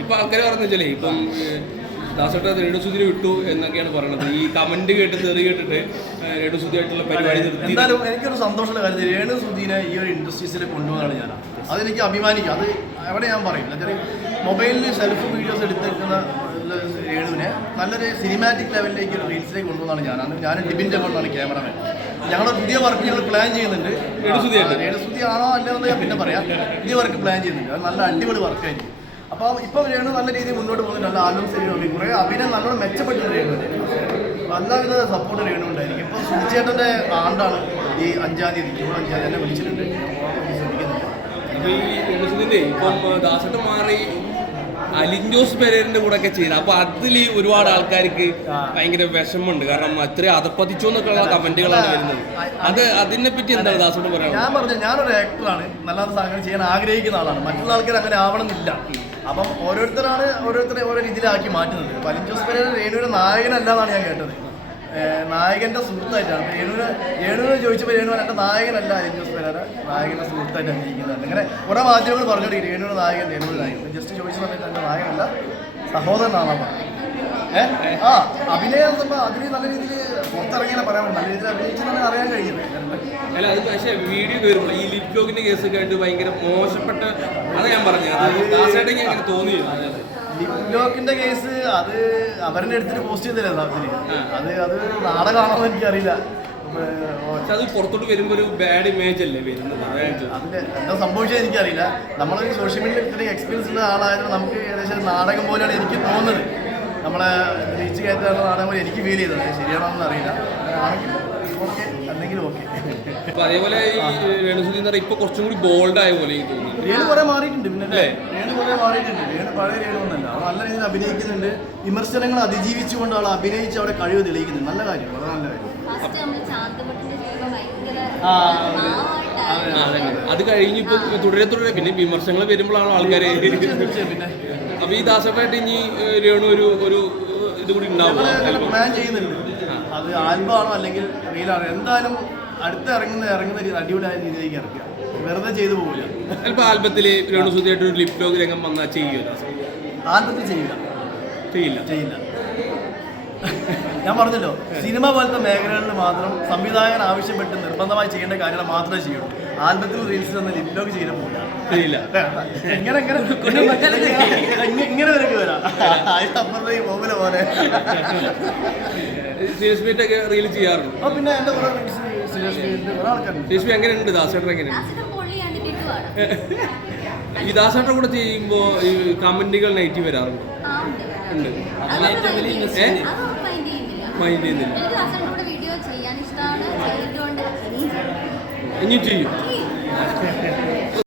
ഇപ്പൊ ആൾക്കാർ പറഞ്ഞേ ഇപ്പം ദാസോട്ട രേണുസുതിരി വിട്ടു എന്നൊക്കെയാണ് പറയുന്നത്. ഈ കമന്റ് കേട്ട് തെറി കേട്ടിട്ട് രേണുസുതിയായിട്ടുള്ള പരിപാടി എന്തായാലും എനിക്കൊരു സന്തോഷമുള്ള കാര്യം രേണുസുദീനെ ഈ ഒരു ഇൻഡസ്ട്രീസിൽ കൊണ്ടുപോകാനാണ് ഞാൻ. അതെനിക്ക് അഭിമാനിക്കാം. അത് എവിടെ ഞാൻ പറയും. മൊബൈലിൽ സെൽഫ് വീഡിയോസ് എടുത്തിരിക്കുന്ന രേണുവിനെ നല്ലൊരു സിനിമാറ്റിക് ലെവലിലേക്ക് ഒരു റീൽസിലേക്ക് കൊണ്ടുപോകുന്നതാണ് ഞാൻ. ഞാൻ ഡിബിന്റെ കൊണ്ടാണ് ക്യാമറമാൻ ഞങ്ങളുടെ പുതിയ വർക്ക് ഞങ്ങൾ പ്ലാൻ ചെയ്യുന്നുണ്ട്. എഴുസുതി ആണോ അല്ലയോ എന്ന് ഞാൻ പിന്നെ പറയാം. പുതിയ വർക്ക് പ്ലാൻ ചെയ്യുന്നുണ്ട്. അത് നല്ല അടിപൊളി വർക്കായിരിക്കും അപ്പോൾ ഇപ്പോൾ രേണു നല്ല രീതിയിൽ മുന്നോട്ട് പോകുന്നുണ്ട്. നല്ല ആലോചന ശരി കുറേ അഭിനയം നല്ലോണം മെച്ചപ്പെട്ടിട്ടുണ്ട് രേണുവിന്റെ എല്ലാവിധ സപ്പോർട്ട് രേണു ഉണ്ടായിരിക്കും. ഇപ്പോൾ സുചേട്ടന്റെ ആണ്ടാണ് ഈ അഞ്ചാം തീയതി ജൂൺ അഞ്ചാം തീയതി എന്നെ വിളിച്ചിട്ടുണ്ട്. ശ്രമിക്കുന്നുണ്ട്. ഇപ്പൊ ഇപ്പം ദാസോട്ട മാറി അലിൻജോസ് പെരേരിന്റെ കൂടെ ഒക്കെ ചെയ്ത്. അപ്പൊ അതിൽ ഒരുപാട് ആൾക്കാർക്ക് ഭയങ്കര വിഷമമുണ്ട്. കാരണം അത്രയും അതപ്പതിച്ചു എന്നൊക്കെയുള്ള കമന്റുകളാണ് വരുന്നത്. അത് അതിനെ പറ്റി എന്താണ് ദാസോട് പറയാൻ ഞാൻ പറഞ്ഞു ഞാനൊരു ആക്ടറാണ് നല്ല സാധനങ്ങൾ ചെയ്യാൻ ആഗ്രഹിക്കുന്ന ആളാണ്. മറ്റുള്ള ആൾക്കാർ അങ്ങനെ ആവണമെന്നില്ല. അപ്പം ഓരോരുത്തരാണ് ഓരോരുത്തരെ ഓരോ രീതിയിലാക്കി മാറ്റുന്നത്. അലിൻജോസ് അലിൻ ജോസ് പെരേര രേണുവിന്റെ നായകനല്ല എന്നാണ് ഞാൻ കേട്ടത്. നായകന്റെ സുഹൃത്തായിട്ടാണ്. രേണുവിനെ രേണുവിനെ ചോദിച്ചപ്പോൾ രേണു എന്റെ നായകനല്ല ജോസ് പെരേര നായകന്റെ സുഹൃത്തായിട്ട് അഭിനയിക്കുന്നത് അങ്ങനെ കുറേ മാധ്യമങ്ങൾ പറഞ്ഞോടി രേണുവിന്റെ നായകൻ രേണുവിന്റെ നായകൻ. ജസ്റ്റ് ചോദിച്ച സമയത്ത് എന്റെ നായകനല്ല സഹോദരനാണ് പറഞ്ഞത് ആ അഭിനയം അതിന് നല്ല രീതിയിൽ പുറത്തിറങ്ങിയെന്ന് പറയാൻ നല്ല രീതിയിൽ അഭിനയിച്ചെന്നാണ് അറിയാൻ കഴിയുന്നത്. അല്ല അത് പക്ഷേ വീഡിയോ കയറുമ്പോൾ ഈ ലിപ് ലോഗിന്റെ കേസ് ആയിട്ട് ഭയങ്കര മോശപ്പെട്ട അതാ ഞാൻ പറഞ്ഞു അത് തോന്നിയില്ല ലിപ്ലോക്കിന്റെ കേസ് അത് അവരുടെ എടുത്തിട്ട് പോസ്റ്റ് ചെയ്തില്ല സാധനം അത് അത് നാടകമാണോ എനിക്കറിയില്ല. പക്ഷെ അത് പുറത്തോട്ട് വരുമ്പോൾ ഒരു ബാഡ് ഇമേജ് അല്ലേ വരുന്നത്. അതിന്റെ എന്താ സംഭവിച്ചത് എനിക്കറിയില്ല. നമ്മളൊരു സോഷ്യൽ മീഡിയ ഇത്രയും എക്സ്പീരിയൻസ് ഉള്ള ആളായതുകൊണ്ട് നമുക്ക് ഏകദേശം നാടകം പോലെയാണ് എനിക്ക് തോന്നുന്നത്. നമ്മളെ റീച്ച് കയറ്റാനുള്ള നാടകം പോലെ എനിക്ക് ഫീൽ ചെയ്തത്. ശരിയാണോ എന്ന് അറിയില്ല ആണെങ്കിൽ ഓക്കെ അല്ലെങ്കിൽ ഓക്കെ. അപ്പൊ അതേപോലെ ഈ എന്ന് പറയുമ്പോൾ ഇപ്പൊ കുറച്ചും കൂടി ബോൾഡ് ആയ പോലെ എനിക്ക് തോന്നി രേണു കുറെ മാറിയിട്ടുണ്ട് പിന്നെ അല്ലേ? രേണു കുറെ മാറിയിട്ടുണ്ട്. രേണു പഴയ രേണു ഒന്നല്ല. അവൾ നല്ല രീതിയിൽ അഭിനയിക്കുന്നുണ്ട്. വിമർശനങ്ങൾ അതിജീവിച്ചുകൊണ്ട് അവൾ അഭിനയിച്ച് അവിടെ കഴിവ് തെളിയിക്കുന്നുണ്ട്. നല്ല കാര്യം വളരെ നല്ല കാര്യം. അത്. കഴിഞ്ഞ് ഇപ്പൊ തുടരെ തുടരെ. പിന്നെ വിമർശനങ്ങൾ വരുമ്പോഴാണ് ആൾക്കാരെ അപ്പൊ ഈ ദാസപ്പായിട്ട് ഇനി രേണു ഒരു ഒരു ഏഹ്, ഇത് കൂടി ഉണ്ടാവും പ്ലാൻ ചെയ്യുന്നുണ്ട്. അത് ആൽബമാണോ അല്ലെങ്കിൽ റീലാണോ? എന്തായാലും അടുത്ത് ഇറങ്ങുന്ന ഇറങ്ങുന്ന അടിപൊളിയായ രീതിയിലേക്ക് ഇറക്കുക. വെറുതെ ചെയ്തു പോകില്ല ചിലപ്പോൾ ആൽബത്തിൽ രേണുസുതിയായിട്ട് ഒരു ലിപ് രംഗം വന്നാൽ ചെയ്യുമോ ആൽബത്തിൽ ചെയ്യില്ല. ചെയ്യില്ല. ചെയ്യില്ല. ഞാൻ പറഞ്ഞല്ലോ സിനിമ പോലത്തെ മേഖലകളിൽ മാത്രം സംവിധായകൻ ആവശ്യപ്പെട്ട് നിർബന്ധമായി ചെയ്യേണ്ട കാര്യങ്ങൾ മാത്രമേ ചെയ്യുള്ളൂ. ആൽബത്തിൽ റീൽസ് തന്നെ ലിപ്ലോക്ക് ചെയ്യാൻ പോകില്ല എങ്ങനെ ഇങ്ങനെ ഇങ്ങനെ ഇങ്ങനെ- നിനക്ക് വരാം. അതിനപ്പുറത്തെ ഈ പോലെ? ഒക്കെ റീൽ ചെയ്യാറുണ്ട്? അപ്പൊ പിന്നെ എന്റെ കുറെ ആൾക്കാരുണ്ട് എങ്ങനെയുണ്ട്? ദാസേട്ടൻ എങ്ങനെയുണ്ട് ഈ ദാസേട്ടൻ കൂടെ ചെയ്യുമ്പോൾ ഈ കമന്റുകൾ നെഗറ്റീവ് വരാറുണ്ട്? ആ ഉണ്ട്. മൈൻഡ് ചെയ്യുന്നില്ല. ചെയ്യും. ചെയ്യും.